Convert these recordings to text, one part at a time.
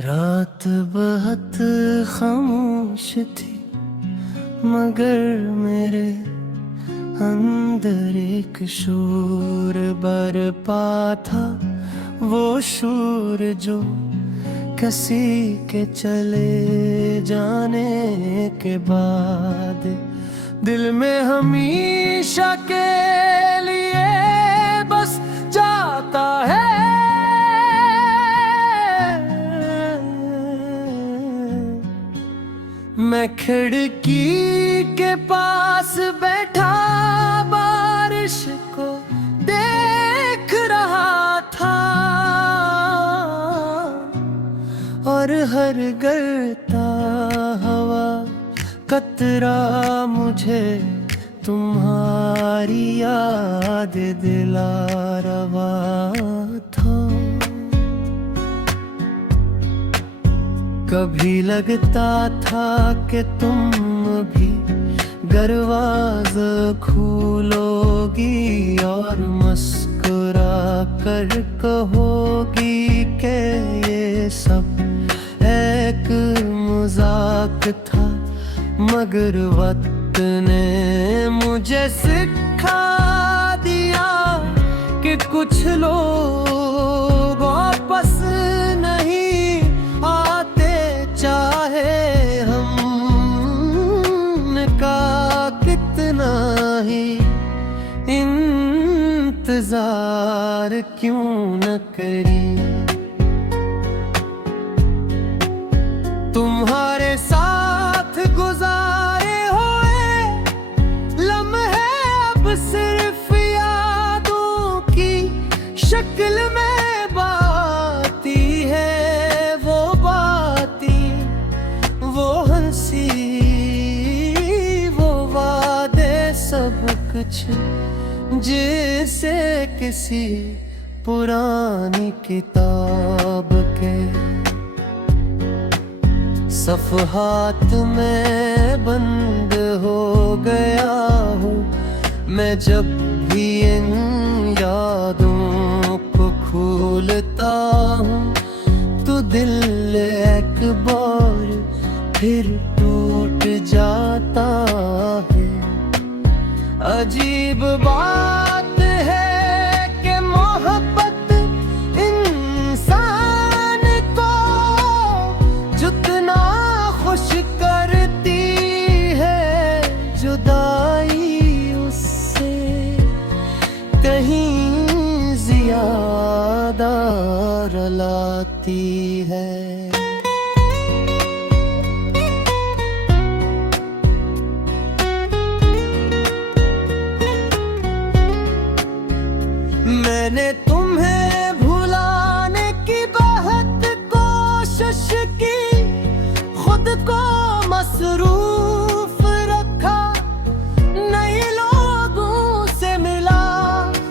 रात बहुत खामोश थी मगर मेरे अंदर एक शोर बरपा था। वो शोर जो किसी के चले जाने के बाद दिल में हमेशा के लिए बस जाता है। मैं खिड़की के पास बैठा बारिश को देख रहा था और हर गिरता हवा कतरा मुझे तुम्हारी याद दिला रहा था। कभी लगता था कि तुम भी दरवाज़ा खोलोगी और मुस्कुरा कर कहोगी कि ये सब एक मजाक था। मगर वक्त ने मुझे सिखा दिया कि कुछ लोग वापस नहीं आते, चाहे हमका कितना ही इंतजार क्यों न करी। तुम्हारे साथ गुजारे हुए लम्हे अब सिर्फ यादों की शक्ल में बाती है। वो बाती, वो हंसी, वो वादे, सब कुछ जैसे किसी पुरानी किताब के सफ़हात में बंद हो गया हूँ मैं। जब भी इन यादों को खोलता हूँ तो दिल एक बार फिर टूट जाता है। अजीब बात है कि मोहब्बत इंसान को जितना खुश करती है, जुदाई उससे कहीं ज्यादा रुलाती है। मैंने तुम्हें भुलाने की बहुत कोशिश की, खुद को मसरूफ रखा, नए लोगों से मिला,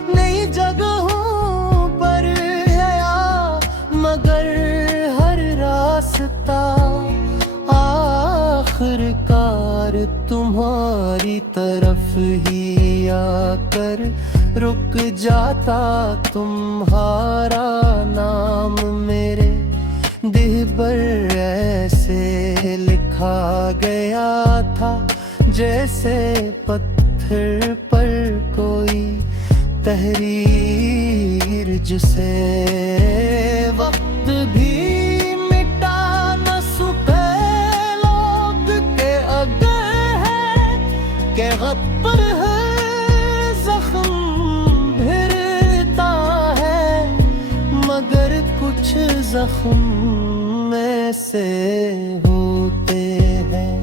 नई जगहों पर गया, मगर हर रास्ता आखिरकार तुम्हारी तरफ ही आकर रुक जाता। तुम्हारा नाम मेरे दिल पर ऐसे लिखा गया था जैसे पत्थर पर कोई तहरीर, जिसे वक्त भी मिटा न सके। लोग के अगर है के गत पर है जख्म भिरता है, मगर कुछ जख्म ऐसे होते हैं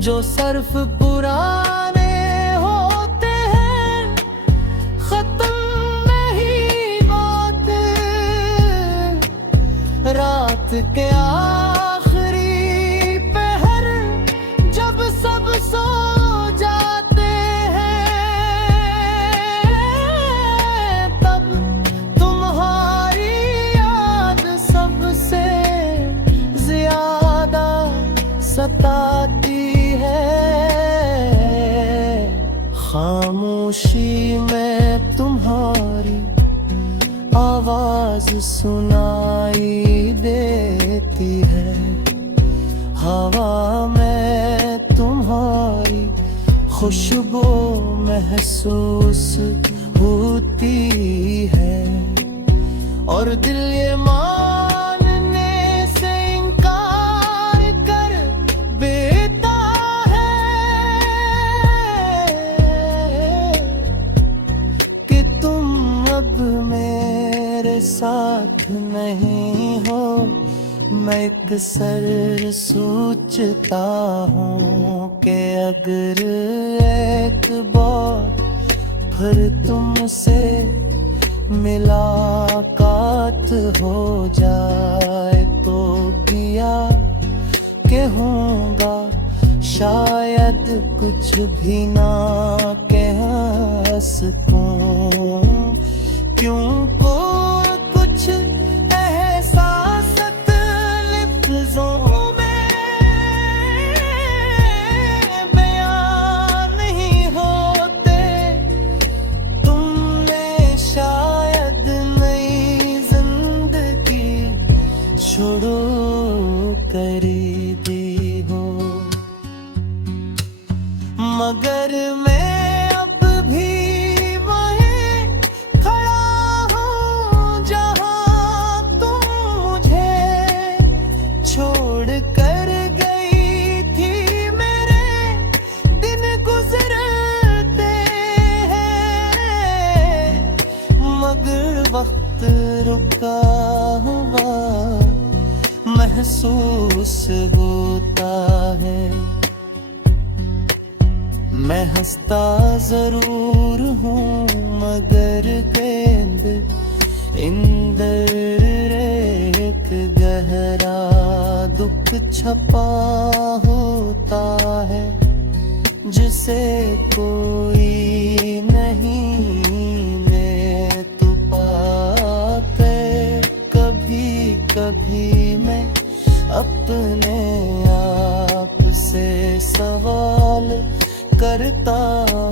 जो सिर्फ पुराने होते हैं, खत्म नहीं होते। रात के आखिरी पहर जब सब सो जाते हैं, तब तुम्हारी याद सबसे ज्यादा सताती है। खामोशी में तुम्हारी आवाज सुनाई देती है। हवा में तुम्हारी खुशबू महसूस होती है, और दिल ये मानने से इनकार कर देता है कि तुम अब मेरे साथ नहीं हो। मैं एक सर सोचता हूँ कि अगर एक बार फिर तुमसे मुलाकात हो जाए तो किया कहूँगा, शायद कुछ भी ना कह सकूँ, क्यों को कुछ एहसास लफ्ज़ों में बयां नहीं होते। तुमने शायद नई जिंदगी शुरू कर दी हो, मगर मैं अब भी वहीं खड़ा हूँ जहाँ तुम मुझे छोड़ कर गई थी। मेरे दिन गुजरते हैं, मगर वक्त रुका हुआ महसूस होता है। मैं हंसता जरूर हूँ मगर गेंद इंदर एक गहरा दुख छपा होता है, जिसे कोई नहीं ले तो पाते। कभी कभी मैं अपने आप से सवाल करता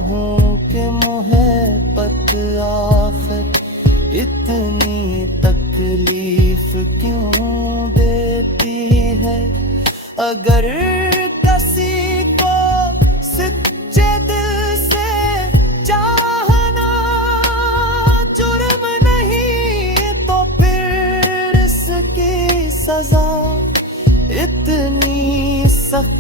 हूँ कि मोहब्बत आखिर इतनी तकलीफ क्यों देती है। अगर किसी को सच्चे दिल से चाहना जुर्म नहीं, तो फिर इसकी सजा इतनी सख्त